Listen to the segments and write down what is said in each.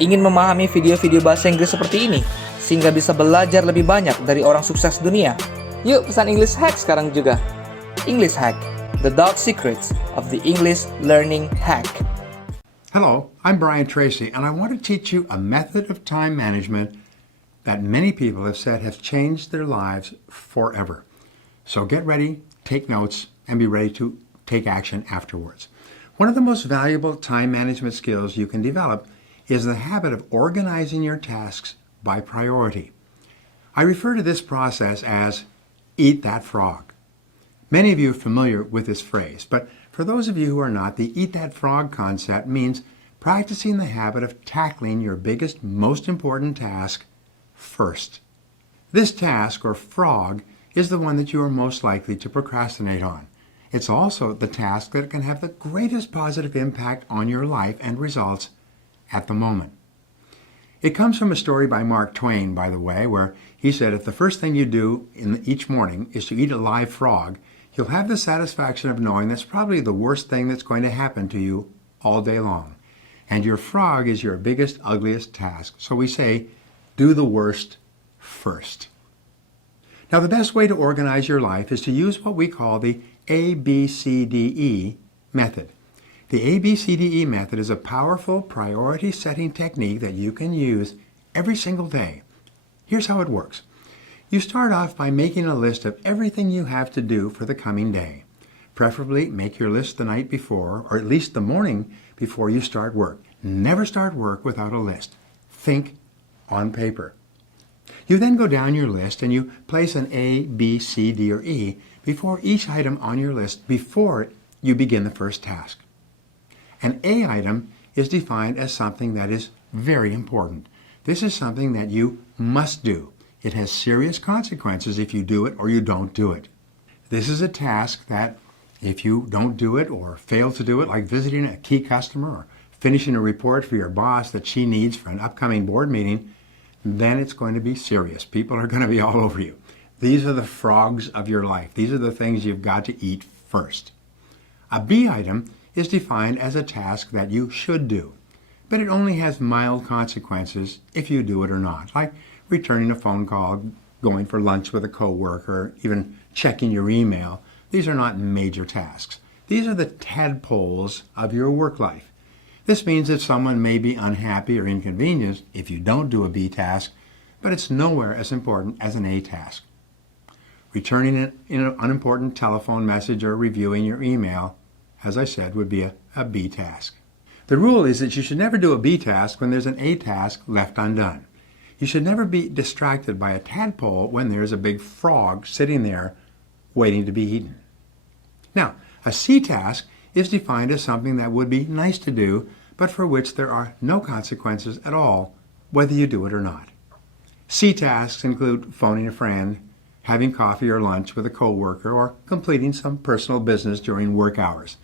Ingin memahami video-video bahasa Inggris seperti ini, sehingga bisa belajar lebih banyak dari orang sukses dunia? Yuk pesan English Hack sekarang juga. English Hack, the dark secrets of the English learning hack. Hello, I'm Tracy, and I want to teach you a method of time management that many people have said have changed their lives forever. So get ready, take notes, and be ready to take action afterwards. One of the most valuable time management skills you can develop is the habit of organizing your tasks by priority. I refer to this process as eat that frog. Many of you are familiar with this phrase, but for those of you who are not, the eat that frog concept means practicing the habit of tackling your biggest, most important task first. This task, or frog, is the one that you are most likely to procrastinate on. It's also the task that can have the greatest positive impact on your life and results at the moment. It comes from a story by Mark Twain, by the way, where he said if the first thing you do each morning is to eat a live frog, you'll have the satisfaction of knowing that's probably the worst thing that's going to happen to you all day long. And your frog is your biggest, ugliest task. So we say, do the worst first. Now, the best way to organize your life is to use what we call the ABCDE method. The ABCDE method is a powerful priority setting technique that you can use every single day. Here's how it works. You start off by making a list of everything you have to do for the coming day. Preferably make your list the night before, or at least the morning before you start work. Never start work without a list. Think on paper. You then go down your list and you place an A, B, C, D, or E before each item on your list before you begin the first task. An A item is defined as something that is very important. This is something that you must do. It has serious consequences if you do it or you don't do it. This is a task that if you don't do it or fail to do it, like visiting a key customer or finishing a report for your boss that she needs for an upcoming board meeting, then it's going to be serious. People are going to be all over you. These are the frogs of your life. These are the things you've got to eat first. A B item is defined as a task that you should do, but it only has mild consequences if you do it or not, like returning a phone call, going for lunch with a coworker, even checking your email. These are not major tasks. These are the tadpoles of your work life. This means that someone may be unhappy or inconvenienced if you don't do a B task, but it's nowhere as important as an A task. Returning an unimportant telephone message or reviewing your email, as I said, would be a B task. The rule is that you should never do a B task when there's an A task left undone. You should never be distracted by a tadpole when there's a big frog sitting there waiting to be eaten. Now, a C task is defined as something that would be nice to do, but for which there are no consequences at all, whether you do it or not. C tasks include phoning a friend, having coffee or lunch with a coworker, or completing some personal business during work hours.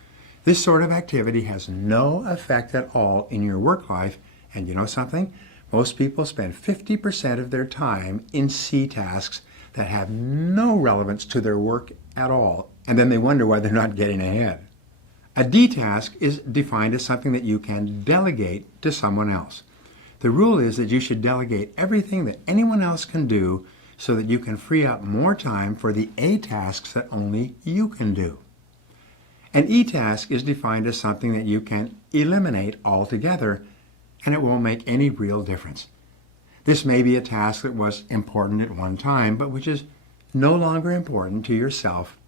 This sort of activity has no effect at all in your work life, and you know something? Most people spend 50% of their time in C tasks that have no relevance to their work at all, and then they wonder why they're not getting ahead. A D task is defined as something that you can delegate to someone else. The rule is that you should delegate everything that anyone else can do so that you can free up more time for the A tasks that only you can do. An E task is defined as something that you can eliminate altogether, and it won't make any real difference. This may be a task that was important at one time, but which is no longer important to yourself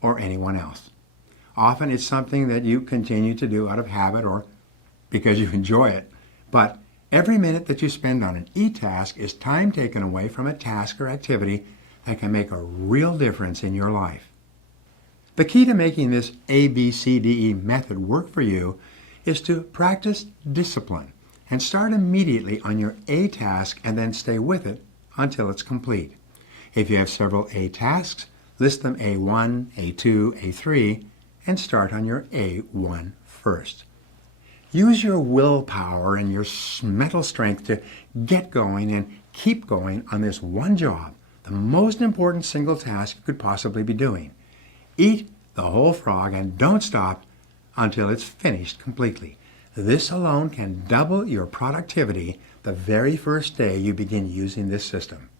or anyone else. Often it's something that you continue to do out of habit or because you enjoy it, but every minute that you spend on an E task is time taken away from a task or activity that can make a real difference in your life. The key to making this ABCDE method work for you is to practice discipline and start immediately on your A task and then stay with it until it's complete. If you have several A tasks, list them A1, A2, A3, and start on your A1 first. Use your willpower and your mental strength to get going and keep going on this one job, the most important single task you could possibly be doing. Eat the whole frog and don't stop until it's finished completely. This alone can double your productivity the very first day you begin using this system.